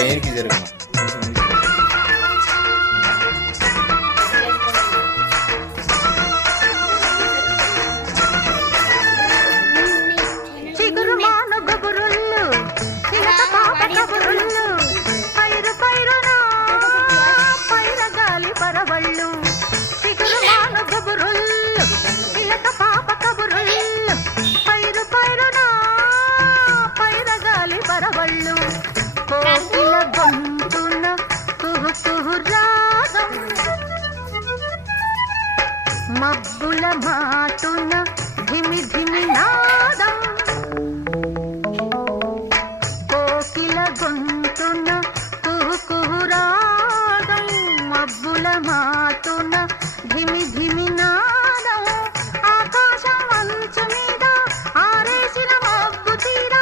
దేనికి జరుగుమా మబ్బుల మాటున ధిమి ధిమి నాదం కోకిల గొంతున కుహు కుహు రాగం మబ్బుల మాటున ధిమి ధిమి నాదం ఆకాశం అంచు మీద ఆరేసిన మబ్బు తీర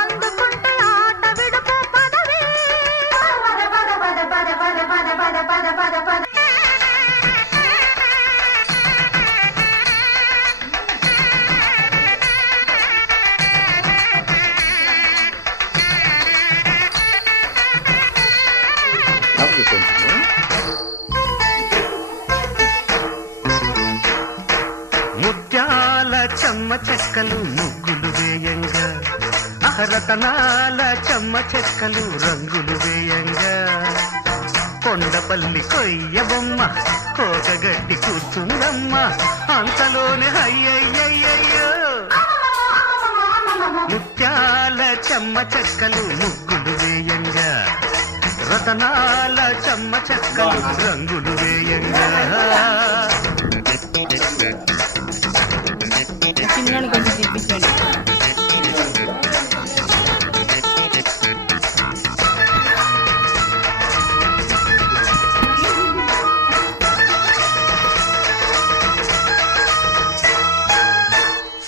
అందుకుంటే ఆట విడుపు పదవే పద పద పద పద పద పద పద పద పద పద ముత్యాల చెమ్మ చెక్కలు ముగ్గులు వేయంగా అహరతనాల చెమ్మ చెక్కలు రంగులు వేయంగా కొండపల్లి కొయ్య బొమ్మ కోకగట్టి కూర్చుందమ్మ అంతలోనే అయ్యయ్యయ్యో ముత్యాల చెమ్మ చెక్కలు ముగ్గులు వేయంగా రతనాల చెమ్మ చెక్కలు రంగులు వేయంగా చిన్నోడు కొంచెం చూపించండి.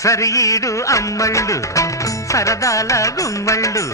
సరిగీడు అమ్మళ్ళు సరదాల గుమ్మళ్ళు